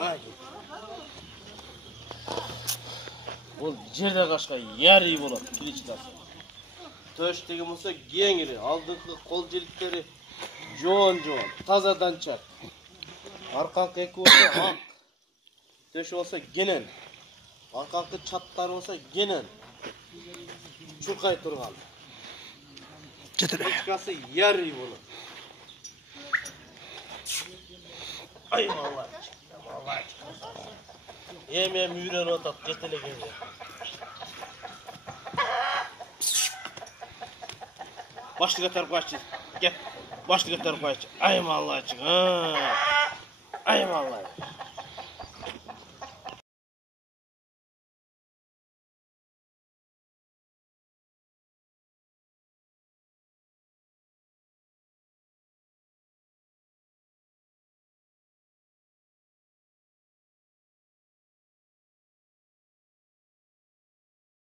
Ay. Ол жерде қашқа ярый болады, киличкасы. Төш деген болса кеңірі, алдыңғы қол желіктері жон, тазадан чат. Арқаңқы екі болса ақ. Төш болса генен. Арқаңқы чаттар болса генен. Чурқай тұрған. Киличкасы ярый болады. Ай, малачик. Ем үйрен отап, жетелегенде. Баштыға тарып қашты. Кет, баштыға тарып қашты. Ай, малачик. Ай, малачик.